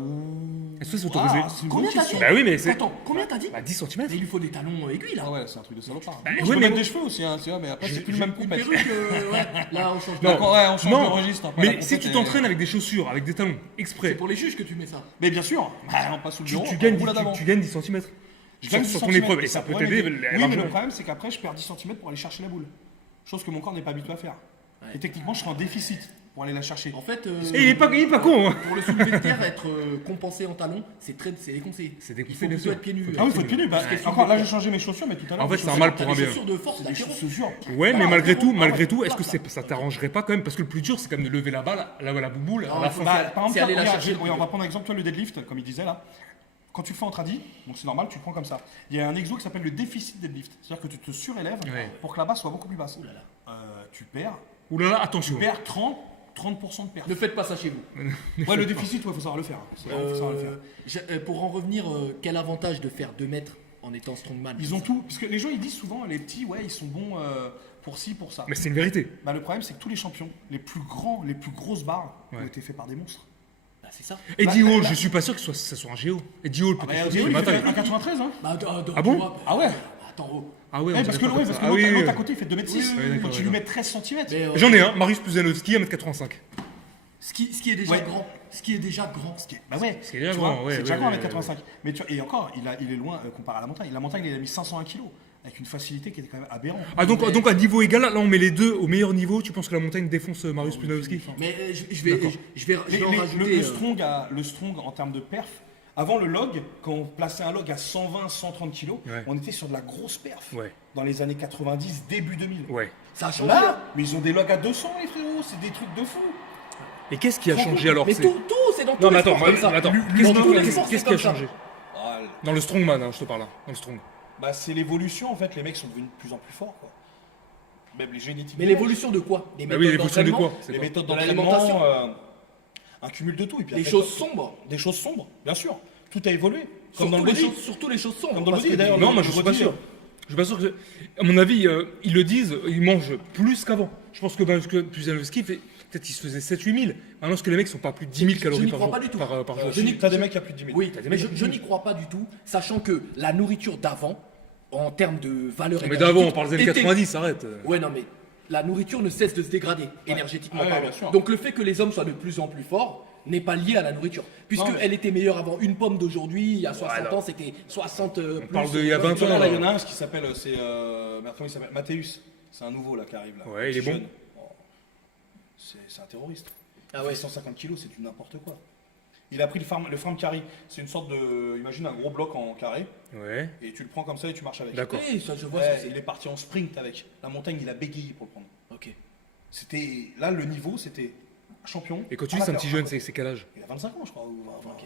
Est-ce que c'est autorisé? C'est une Combien bonne t'as question. dit? Bah oui, mais c'est. Attends, combien t'as dit? Bah 10 cm. Mais il lui faut des talons aiguilles là. Ah ouais, c'est un truc de salopard. Bah, Je ouais, peux mais mettre bon. des cheveux aussi, hein, tu vois, mais après c'est plus le même Une compète. perruque, ouais. Là, on change de. Non. D'accord, ouais, on change Non. de registre. après, la Mais si compète tu est- t'entraînes avec des chaussures, avec des talons, C'est exprès, pour les juges que tu mets ça. Mais bien sûr, bah, on passe sous le tu, bureau, tu on gagnes, roule d'avant. tu gagnes 10 cm. Je gagne sur 10 ton centimètres, épreuve, et ça peut pourrait t'aider m'aider. Oui, mais largement. le problème, c'est qu'après, je perds 10 cm pour aller chercher la boule. Chose que mon corps n'est pas habitué à faire. Ouais. Et techniquement, je serai en déficit pour aller la chercher. En fait, Et il est pas con, hein. pour le soulevé de terre, être compensé en talons, c'est déconseillé. C'est Il déconseillé, faut bien plutôt sûr. être pieds nus. Ah oui, il faut être pieds nus. Bah, Parce que encore là, soulevé j'ai changé mes chaussures, mais tout à l'heure. En fait, mes c'est un chaussures, mal T'as pour des un bien. chaussures de force, c'est des d'athléron. chaussures. Ouais, mais Ah, malgré tout, ah, est-ce que ça t'arrangerait pas quand même? Parce que le plus dur, c'est quand même de lever la balle, la bouboule, Non, à la il faut fin. Bah, faire- par exemple, c'est aller la regarde, chercher. on va prendre un exemple, toi, le deadlift, comme il disait là. Quand tu le fais en tradi, donc c'est normal, tu le prends comme ça. Il y a un exo qui s'appelle le déficit deadlift. C'est-à-dire que tu te surélèves Ouais. pour que la base soit beaucoup plus basse. Ouh là là. Tu perds Ouh là là, attention. 30% de perte. Ne faites pas ça chez vous. Ouais, le déficit, il faut savoir le faire. C'est vraiment, faut savoir le faire. Pour en revenir, quel avantage de faire 2 mètres en étant strongman? Ils ont tout. Parce que les gens, ils disent souvent, les petits, ouais, ils sont bons pour ci, pour ça. Mais c'est une vérité. Bah, le problème, c'est que tous les champions, les plus grands, les plus grosses barres, ont Ouais. été faits par des monstres. Bah, c'est ça. Eddie Bah, Hall, bah, je suis pas sûr que ça soit un géo. Eddie Hall, Ah, peut-être bah, que Diego, c'est il ma fait taille. 1,93, hein. Bah, Ah bon Ah ouais. Attends, oh. Ah ouais, on Ouais, parce que dirait pas parce comme que ça. l'autre à côté, il fait 2m6. Oui, oui, oui, Donc d'accord, tu lui mets 13 cm. Mais, J'en ai un, Marius Puzanowski, 1m85. ce qui est déjà Ouais. grand. Ce qui est déjà grand. Bah ouais, C'est déjà tu grand, vois, ouais, c'est déjà ouais, grand ouais, 1m85. Mais tu vois, et encore, il est loin comparé à la montagne. La montagne, il a mis 501 kg avec une facilité qui était quand même aberrante. Ah donc à niveau égal, là on met les deux au meilleur niveau, tu penses que la montagne défonce Marius Puzanowski? Mais je D'accord. vais en rajouter. Le strong en termes de perf Avant le log, quand on plaçait un log à 120, 130 kg, Ouais. on était sur de la grosse perf. Ouais, Dans les années 90, début 2000. ouais. Ça a changé. Là, mais ils ont des logs à 200, les frérots, c'est des trucs de fou. Et qu'est-ce qui a changé alors Mais c'est- tout, c'est dans tous Non, mais les attends, sports comme ça. attends. Dans Qu'est-ce tous les qui- sports, qu'est-ce c'est qui a comme ça. changé Ah, dans le strongman, hein, je te parle là, dans le strong. bah, c'est l'évolution, en fait, les mecs sont devenus de plus en plus forts. Quoi. Même les génétiques. Mais l'évolution de quoi? Des Bah oui, l'évolution de d'entraînement, quoi C'est Les quoi méthodes De d'entraînement, l'alimentation. un cumul de tout. Et puis des après, choses sombres. Des choses sombres, bien sûr. Tout a évolué. Comme Surtout dans le les body. choses- Surtout les choses sombres. Comme dans le parce body, que d'ailleurs. Non, moi le je suis pas body, sûr. Je suis pas sûr que. À mon avis, ils le disent, ils mangent plus qu'avant. Je pense que Puzianowski, peut-être il se faisait 7-8 000. Maintenant, parce que les mecs sont pas plus de 10 000 Je calories n'y par crois jour. pas du tout. Par jour. Je n'y- T'as des mecs qui a plus de 10 000. Oui, des mais mecs- je n'y crois pas du tout, sachant que la nourriture d'avant, en termes de valeur Mais énergétique, d'avant, on parle des années était- 90, arrête. Ouais, non, mais la nourriture ne cesse de se dégrader énergétiquement Ouais, parlant. bien sûr. Donc le fait que les hommes soient de plus en plus forts n'est pas lié à la nourriture. Puisqu'elle mais- était meilleure avant. Une pomme d'aujourd'hui, il y a 60 non. ans, c'était 60 plus. parle d'il y a 20 Tu vois, ans, là, là. il y en a un qui s'appelle, merde, comment il s'appelle Mathéus. C'est un nouveau là qui arrive là. Ouais, il est Petit bon. jeune. Oh. C'est un terroriste. Ah ouais. 150 kilos, c'est du n'importe quoi. Il a pris le farm carry. C'est une sorte de, imagine un gros bloc en carré Ouais, et tu le prends comme ça et tu marches avec. d'accord. Oui, ça je vois Ouais, ce que il est parti en sprint avec. La montagne, il a bégayé pour le prendre. c'est. Ok. C'était là le niveau, c'était champion. Et quand tu dis c'est un amateur. petit jeune, c'est quel âge Il a 25 ans, je crois.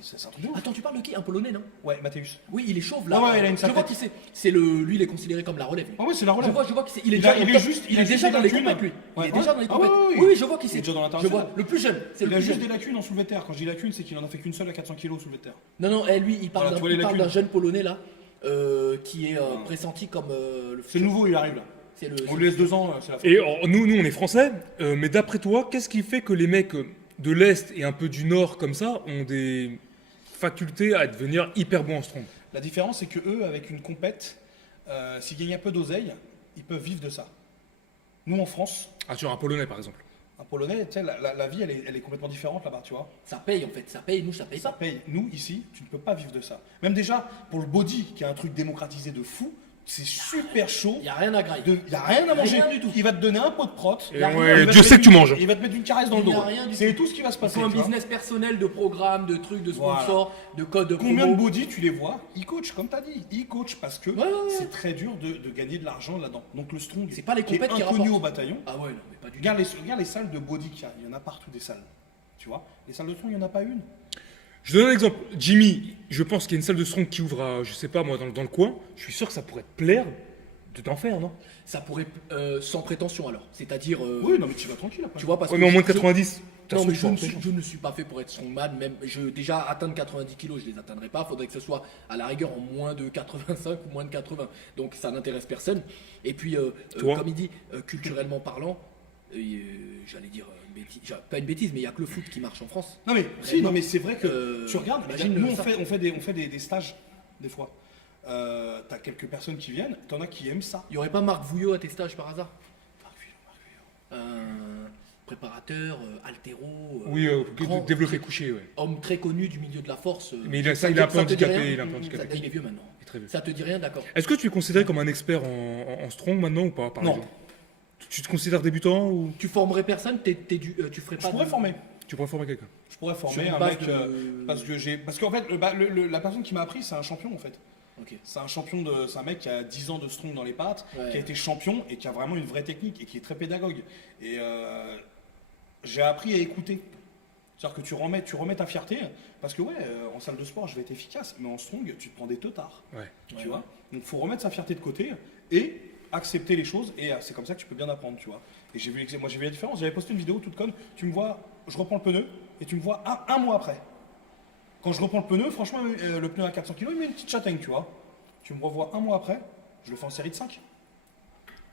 C'est un truc de ouf. Attends, tu parles de qui? Un Polonais, non? Ouais, Mathéus. Oui, il est chauve là. Ouais, ouais, il a une je vois sacrée- qui c'est. C'est le. Lui, il est considéré comme la relève. lui. Ouais, c'est la relève. Je vois qui c'est. Il est Il déjà a- dans il le est top. juste- Il il a est juste déjà des dans les lacunes. compètes, lui. Il Ouais, est déjà ouais. dans les Ah compètes. ouais, ouais, Oui, oui, je vois qui Il est c'est. déjà dans Je l'international. vois. Le plus jeune. C'est Il le a plus juste jeune. des lacunes en soulevé de terre. Quand je dis lacunes, c'est qu'il en a fait qu'une seule à 400 kilos au soulevé de terre. Non, non, lui, il parle Voilà, tu vois les il parle lacunes. d'un jeune Polonais là, qui est pressenti comme le C'est nouveau, il arrive là. C'est le. On lui laisse 2 ans, c'est la fin. Et nous, on est français, mais d'après toi, qu'est-ce qui fait que les mecs de l'Est et un peu du Nord comme ça ont des facultés à devenir hyper bons en strong? La différence, c'est que eux, avec une compète, s'ils gagnent un peu d'oseille, ils peuvent vivre de ça. Nous, en France, Ah, sur un Polonais par exemple. un Polonais, tu sais, la vie, elle est complètement différente là-bas, tu vois. Ça paye en fait, ça paye, nous ça paye Ça pas. paye. Nous, ici, tu ne peux pas vivre de ça. Même déjà, pour le body, qui est un truc démocratisé de fou, c'est super chaud. Il n'y a rien à grailler. Il n'y a rien à manger. Rien du tout. Il va te donner un pot de prot. Et il va ouais, te Dieu mettre sait que tu une- manges. Il va te mettre une caresse dans le Il y dos. a rien du C'est tout. tout ce qui va se Ils passer. font un tu vois. business personnel de programmes, de trucs, de sponsors, de codes de Combien de promo. body tu les vois? Ils coachent, comme tu as dit. Ils coachent parce que Ouais, ouais, ouais. c'est très dur de gagner de l'argent là-dedans. Donc le strong, C'est pas les qui est compètes qui inconnu rapportent. au bataillon. Ah ouais, non, mais pas du tout. Regarde les salles de body qu'il y a. Il y en a partout des salles. Tu vois? Les salles de strong, il n'y en a pas une. Je donne un exemple. Jimmy, je pense qu'il y a une salle de strong qui ouvre à, je sais pas moi, dans le coin. Je suis sûr que ça pourrait te plaire de t'en faire, non? Ça pourrait, sans prétention alors. C'est-à-dire. Oui, non, mais tu vas tranquille après. Tu vois, parce Ouais, que. mais en moins de je- 90. t'as Non, mais sauté je, fort, je ne suis pas fait pour être strongman. Même, déjà atteindre 90 kilos, je les atteindrai pas. Faudrait que ce soit à la rigueur en moins de 85 ou moins de 80. Donc ça n'intéresse personne. Et puis, Toi comme il dit, culturellement parlant, j'allais dire pas une bêtise, mais il n'y a que le foot qui marche en France. Non, mais si, non, mais c'est vrai que tu regardes. imagine Nous, ça. on fait des stages des fois. T'as quelques personnes qui viennent. T'en as qui aiment ça. Il n'y aurait pas Marc Vouillot à tes stages par hasard? Un préparateur, altéro, Oui, grand, développé couché, ouais. homme très connu du milieu de la force. Mais il a ça un peu te dit handicapé, rien il est un peu handicapé. Il est vieux maintenant. Il est très vieux. Ça te dit rien, d'accord. Est-ce que tu es considéré comme un expert en strong maintenant ou pas par Non. exemple Tu te considères débutant ou Tu formerais personne, tu ferais Je pas. pourrais de- former. tu pourrais former quelqu'un? Je pourrais Sur former une un base mec de- parce qu'en fait la personne qui m'a appris c'est un champion en fait. Ok. C'est un mec qui a 10 ans de strong dans les pattes, Ouais. qui a été champion et qui a vraiment une vraie technique et qui est très pédagogue. Et j'ai appris à écouter. C'est-à-dire que tu remets ta fierté parce que en salle de sport je vais être efficace, mais en strong tu te prends des teutards. Ouais. Tu vois. Donc faut remettre sa fierté de côté et accepter les choses et c'est comme ça que tu peux bien apprendre, tu vois. Et j'ai vu la différence. J'avais posté une vidéo toute conne. Tu me vois, je reprends le pneu et tu me vois un mois après. Quand je reprends le pneu, franchement, le pneu à 400 kg, il met une petite châtaigne, tu vois. Tu me revois un mois après, je le fais en série de 5.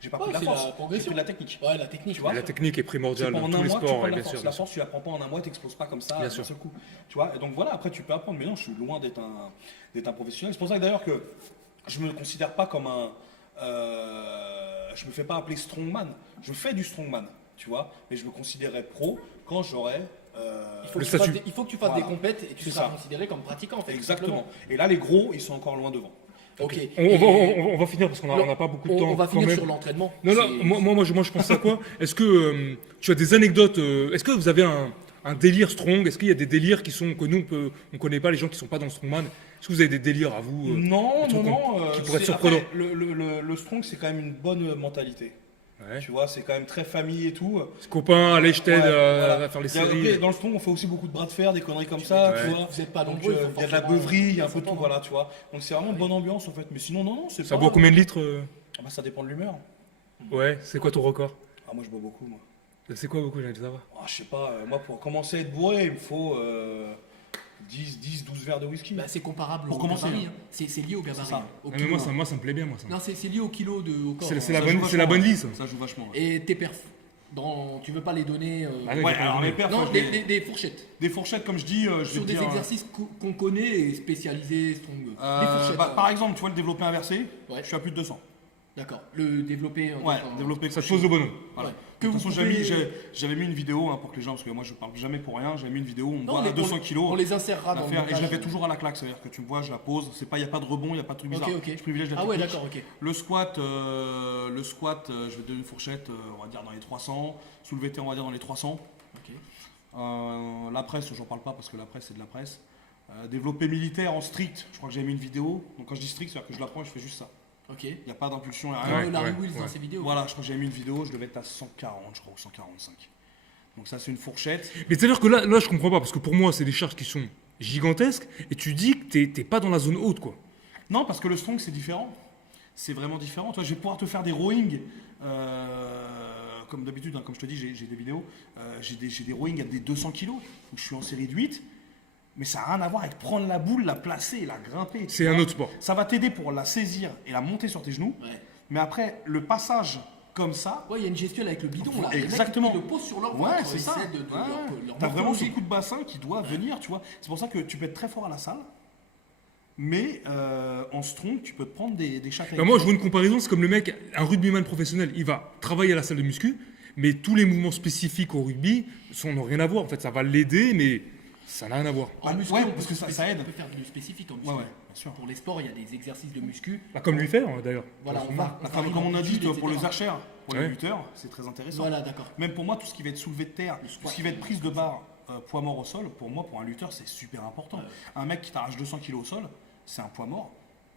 J'ai pas pris de la c'est force, la j'ai progression. pris de la technique. Ouais, la technique. Tu vois. La technique est C'est primordiale pas dans en tous un les mois que tu sports, prends ouais, de la bien sûr. force. La force, tu la prends pas en un mois, t'exploses pas comme ça Bien d'un sûr. seul coup. Tu vois. Et donc voilà, après tu peux apprendre. Mais non, je suis loin d'être un professionnel. C'est pour ça que d'ailleurs que je me considère pas comme un. Je me fais pas appeler strongman. Je fais du strongman, tu vois. Mais je me considérerais pro quand j'aurai. Il faut, Le que tu fasses statut. des, il faut que tu fasses Voilà. des compètes et tu C'est seras ça. considéré comme pratiquant en fait. tout Exactement. simplement. Et là, les gros, ils sont encore loin devant. Ok. On va finir parce qu'on n'a pas beaucoup de temps. On va quand finir même. sur l'entraînement. Non, non, C'est- moi, je pense à quoi? Est-ce que tu as des anecdotes? Est-ce que vous avez un délire strong? Est-ce qu'il y a des délires que nous on connaît pas, les gens qui sont pas dans le strongman? Est-ce que vous avez des délires à vous Non, des trucs qui pourraient être surprenants. Après, le strong, c'est quand même une bonne mentalité. Ouais. Tu vois, c'est quand même très famille et tout. Copains, allez, je t'aide Voilà. à faire les Il y a- séries. après, dans le strong, on fait aussi beaucoup de bras de fer, des conneries comme ça, Ouais. tu vois. Vous êtes pas Donc, nombreux. il y a de la beuverie, il y a un peu de tout, voilà, tu vois. Donc c'est vraiment une bonne ambiance en fait. Mais sinon, non, c'est Ça pas. boit combien de litres Ah bah, ça dépend de l'humeur. Ouais, c'est quoi ton record? Ah, moi, je bois beaucoup, moi. C'est quoi beaucoup, j'allais savoir. Ah, je sais pas, moi, pour commencer à être bourré, il me faut 10, 12 verres de whisky. Bah, c'est comparable Pour au commencer, gabarit. hein. C'est lié au gabarit. ça. hein, au Ah, mais kilo. moi, ça me plaît bien, moi ça. Non, c'est lié au kilo au corps. C'est hein. c'est la Ça joue bonne, c'est la vachement, bonne ouais. vie, ça. Ça joue vachement. Ouais. Et tes perfs. Tu veux pas les donner Ah, ouais, Ouais, j'ai pas alors donné. mes perfs, Non, je vais- des fourchettes. des fourchettes, comme je dis, je vais Sur te des dire, exercices qu'on connaît et spécialisés, strong. Des fourchettes. bah, par exemple, tu vois le développé inversé, Ouais. je suis à plus de 200. D'accord. Le développer. Ouais, développé Ça te couché. pose le bonhomme. Voilà. Ouais. De toute vous façon, pouvez- j'avais mis une vidéo pour que les gens, parce que moi je parle jamais pour rien, j'avais mis une vidéo où on me Non, voit à 200 kilos. On les insérera la dans le faire, et je la montage. fais toujours à la claque, c'est-à-dire que tu me vois, je la pose, il n'y a pas de rebond, il n'y a pas de truc bizarre. Ok. Je privilège la Ah ouais, technique. d'accord, ok. Le squat, je vais donner une fourchette, on va dire dans les 300. Soulevé terre, on va dire dans les 300. Ok. La presse, j'en parle pas parce que la presse, c'est de la presse. Développé militaire en strict, je crois que j'ai mis une vidéo. Donc quand je dis strict, c'est-à-dire que je la prends et je fais juste ça. Ok. Il n'y a pas d'impulsion, il n'y a Comme rien. Ouais, Larry ouais, Wills dans ouais. ses vidéos. Voilà, je crois que j'ai mis une vidéo, je devais être à 140, je crois, ou 145. Donc ça, c'est une fourchette. Mais c'est-à-dire que là, je comprends pas, parce que pour moi, c'est des charges qui sont gigantesques, et tu dis que t'es pas dans la zone haute, quoi. Non, parce que le strong, c'est différent. C'est vraiment différent. Toi, je vais pouvoir te faire des rowing. Comme d'habitude, hein, comme je te dis, j'ai des vidéos. J'ai des rowing à des 200 kilos. Où je suis en série de 8. Mais ça n'a rien à voir avec prendre la boule, la placer et la grimper. tu C'est vois. un autre sport. Ça va t'aider pour la saisir et la monter sur tes genoux. Ouais. Mais après, le passage comme ça, Ouais, il y a une gestuelle avec le bidon là. Les mecs, Exactement. Ils le posent sur leur ouais, ventre, c'est ils ça. essaient de leur T'as vraiment ce morphologie. coup de bassin qui doit venir, tu vois. C'est pour ça que tu peux être très fort à la salle. Mais en strong, tu peux te prendre des châtaignes. Moi, je vois une comparaison, c'est comme le mec, un rugbyman professionnel, il va travailler à la salle de muscu, mais tous les mouvements spécifiques au rugby n'ont rien à voir. En fait, ça va l'aider, mais ça n'a rien à voir. En muscu, Ouais, on parce peut que ça aide. On peut faire du spécifique en muscu. Ouais, bien sûr. Pour les sports, il y a des exercices de muscu. Bah, comme lui faire, d'ailleurs. Voilà, on Bah, va. comme on a dit, amplitude, pour les etc. archères, pour Ouais. les lutteurs, c'est très intéressant. Voilà, d'accord. Même pour moi, tout ce qui va être soulevé de terre, tout ce qui va être prise de barre, poids mort au sol, pour moi, pour un lutteur, c'est super important. Un mec qui t'arrache 200 kg au sol, c'est un poids mort.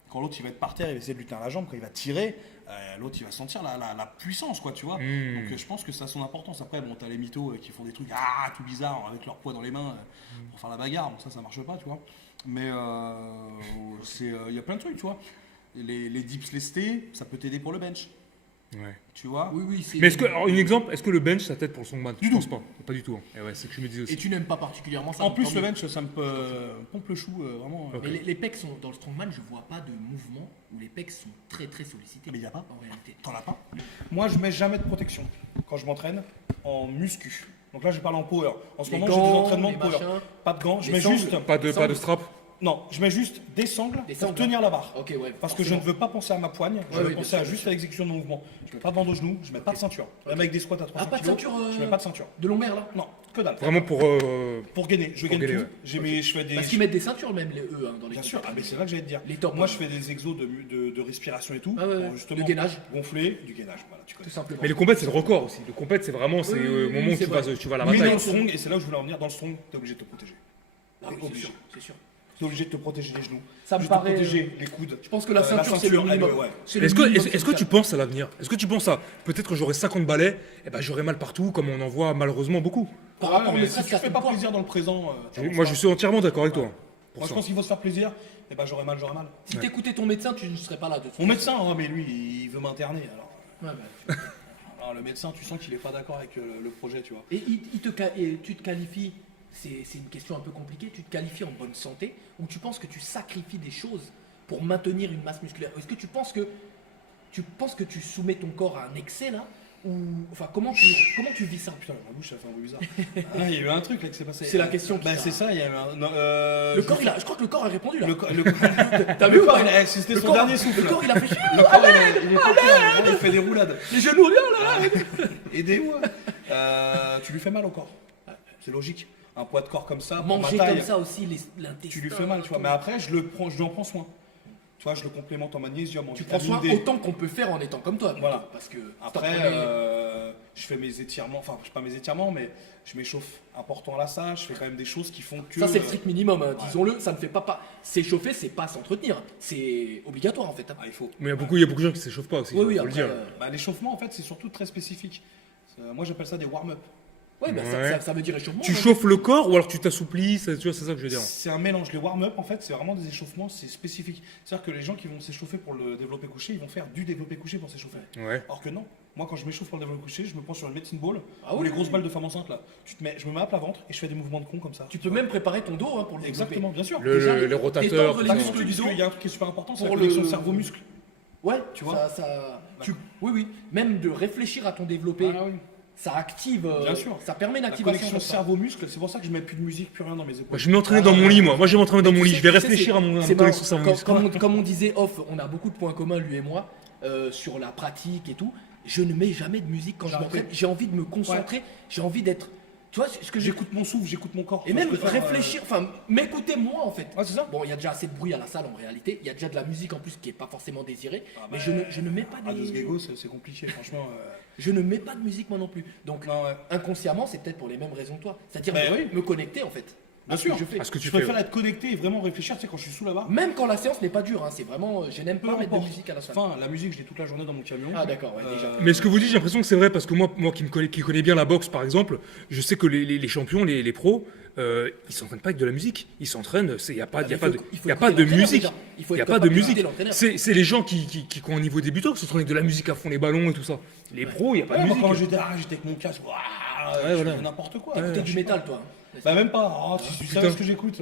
Quand l'autre il va être par terre, il va essayer de lutter à la jambe, quand il va tirer, l'autre il va sentir la puissance, quoi, tu vois. Mmh. Donc je pense que ça a son importance. Après, bon, t'as les mythos qui font des trucs tout bizarres avec leur poids dans les mains pour faire la bagarre, donc ça marche pas, tu vois. Mais il y a plein de trucs, tu vois. Les dips lestés, ça peut t'aider pour le bench, Ouais. tu vois. Oui, c'est. Mais alors, un exemple, est-ce que le bench, ça t'aide pour le strongman? Du Je pense tout. pas. Pas du tout. hein. Et ouais, c'est ce que je me disais aussi. Et tu n'aimes pas particulièrement ça. En donc plus, tant le mieux. bench, ça me pompe le chou, vraiment. Ok. Mais les pecs sont dans le strongman, je vois pas de mouvement où les pecs sont très très sollicités. Mais y a pas. En réalité. T'en as pas? Moi, je mets jamais de protection quand je m'entraîne en muscu. Donc là, je parle en power. En ce Les moment, j'ai des gants, entraînements les de power. machins. Pas de gants, je Les mets sangles. juste. Pas de strap? Non, je mets juste des sangles Des pour sangles, tenir la barre. Ok, ouais. Parce que je ne veux pas penser à ma poigne, je Ouais, veux oui, penser bien à sûr, juste à l'exécution de mon mouvement. Je mets pas de bande au genou, je mets pas de ceinture. Même avec des squats à 300 pas de kilos, ceinture, je mets pas de ceinture. De lombaire là. Non, que dalle. Vraiment pour. Pour gainer, je gaine gainer, tout. ouais. Je fais des. Parce qu'ils mettent des ceintures même les dans les Bien sûr, compétitions. c'est là que j'allais te dire. Les tops, Moi, ouais. je fais des exos de respiration et tout. Ah ouais, ouais. pour justement De gainage. gonfler, du gainage. Voilà, tu connais. Tout simplement. Mais le compète, c'est le record aussi. Le compète, c'est vraiment Oui, oui, au oui, moment où c'est tu vas, vrai. tu vas à la Mais dans bataille. le strong, et c'est là où je voulais en venir, dans le strong, t'es obligé de te protéger. Ah oui, obligé. c'est sûr. T'es obligé de te protéger les genoux. Ça me juste paraît- te protéger les coudes. Je pense que la ceinture, c'est le elle, minimum. ouais. C'est le Est-ce que, minimum est-ce que tu syndical. penses à l'avenir? Est-ce que tu penses à peut-être que j'aurai 50 balais, et ben j'aurai mal partout, comme on en voit malheureusement beaucoup? Par Ouais, rapport mais ne si serait-ce tu qu'à fais ton pas poids. plaisir dans le présent, Moi, je suis entièrement d'accord avec toi. Pour Moi, je ça. pense qu'il faut se faire plaisir. Et ben j'aurais mal. Si t'écoutais ton médecin, tu ne serais pas là de toute Mon façon. médecin, oh, mais lui, il veut m'interner. Alors, Ouais, bah, alors, le médecin, tu sens qu'il est pas d'accord avec le projet, tu vois. Et tu te qualifies, c'est une question un peu compliquée, tu te qualifies en bonne santé ou tu penses que tu sacrifies des choses pour maintenir une masse musculaire? Est-ce que tu penses que tu soumets ton corps à un excès là? Ou enfin comment tu vis ça? Putain, ma bouche, ça fait un peu bizarre. Il y a eu un truc là qui s'est passé. C'est la question qui Bah, t'a- c'est ça, il y a eu un. non, Le corps, je crois que le corps a répondu là. T'as vu ou pas C'était Le son corps- dernier souffle. Le corps il a fait chier. Le corps, il est pas clair, il fait des roulades. Les genoux là. Aidez-moi. Tu lui fais mal au corps. C'est logique. Un poids de corps comme ça, pour Manger ma taille, comme ça aussi l'intestin. tu lui fais mal, tu vois. tout. Mais après, je lui en prends soin. Tu vois, je le complémente en magnésium, en Tu prends vitamine soin D. autant qu'on peut faire en étant comme toi. Voilà. Parce que Après, je fais mes étirements, enfin, je fais pas mes étirements, mais je m'échauffe important à la salle, je fais quand même des choses qui font que. Ça, c'est le strict minimum, hein, disons-le, ça ne fait pas. S'échauffer, c'est pas s'entretenir. C'est obligatoire en fait. Hein. Ah, il faut. Mais il y a beaucoup de gens qui s'échauffent pas aussi. Oui, oui, faut le après. dire. Bah, l'échauffement, en fait, c'est surtout très spécifique. Moi, j'appelle ça des warm-up. Ouais, bah, Ouais. ça veut dire échauffement. Tu ouais. chauffes le corps ou alors tu t'assouplis, tu vois, c'est ça que je veux dire. C'est un mélange. Les warm-up, en fait, c'est vraiment des échauffements, c'est spécifique. C'est-à-dire que les gens qui vont s'échauffer pour le développé couché, ils vont faire du développé couché pour s'échauffer. Ouais. Or que non. Moi, quand je m'échauffe pour le développé couché, je me prends sur une medicine ball Ah ou oui, les grosses oui. balles de femme enceinte là. Je me mets à plat ventre et je fais des mouvements de con comme ça. Tu peux même préparer ton dos hein, pour le développer. Exactement, bien sûr. Déjà, Les rotateurs, détendre les tout ça. muscles du dos. Il y a un truc qui est super important, c'est la Pour connexion le- cerveau-muscle. Ouais, Tu vois Oui, oui. Même de réfléchir à ton développé, Ah oui. ça active. Bien sûr. Ça permet une La activation. connexion comme ça. cerveau-muscle, c'est pour ça que je mets plus de musique, plus rien dans mes épaules. Moi, je vais m'entraîner dans mon lit, moi. Moi, je vais m'entraîner dans Mais mon tu lit. sais- Je vais tu sais, réfléchir à mon c'est connexion cerveau comme on disait off, on a beaucoup de points communs, lui et moi, sur la pratique et tout. Je ne mets jamais de musique quand je J'ai m'entraîne. arrêté. J'ai envie de me concentrer, j'ai envie d'être. Tu vois ce que j'ai. J'écoute mon souffle, j'écoute mon corps. Et Moi, même je préfère, réfléchir, enfin m'écouter moi en fait. Ouais, c'est ça. Bon, il y a déjà assez de bruit à la salle en réalité. Il y a déjà de la musique en plus qui est pas forcément désirée. Ah, mais bah, je ne mets pas Radio de. Gego, c'est compliqué, franchement. Je ne mets pas de musique moi non plus. Donc Non, ouais. inconsciemment, c'est peut-être pour les mêmes raisons que toi. C'est-à-dire Bah me, oui. me connecter en fait. Bien à ce que sûr. je fais. À ce que tu Je fais. préfère Ouais. être connecté et vraiment réfléchir, tu sais, quand je suis sous la barre. Même quand la séance n'est pas dure, hein, c'est vraiment. Je n'aime Peu pas mettre de importe. musique à la salle. Enfin, la musique, je l'ai toute la journée dans mon camion. Ah d'accord, ouais, déjà. Mais ce que vous dites, j'ai l'impression que c'est vrai parce que moi qui connais bien la boxe par exemple, je sais que les champions, les pros, ils s'entraînent pas avec de la musique. Ils s'entraînent, il n'y a pas, Ah, y a mais pas de, il faut y a pas écouter de l'entraîneur, musique. déjà. Il faut Il n'y a être pas de capable musique. d'écouter l'entraîneur. C'est les gens qui ont un niveau débutant qui s'entraînent avec de la musique à fond, les ballons et tout ça. Les pros, il n'y a pas Ouais, de moi, musique. quand j'étais avec mon casque, Ouais, je voilà. faisais n'importe quoi. T'écoutes Je du sais métal pas. toi. Bah, même pas. Oh, tu Putain. sais ce que j'écoute.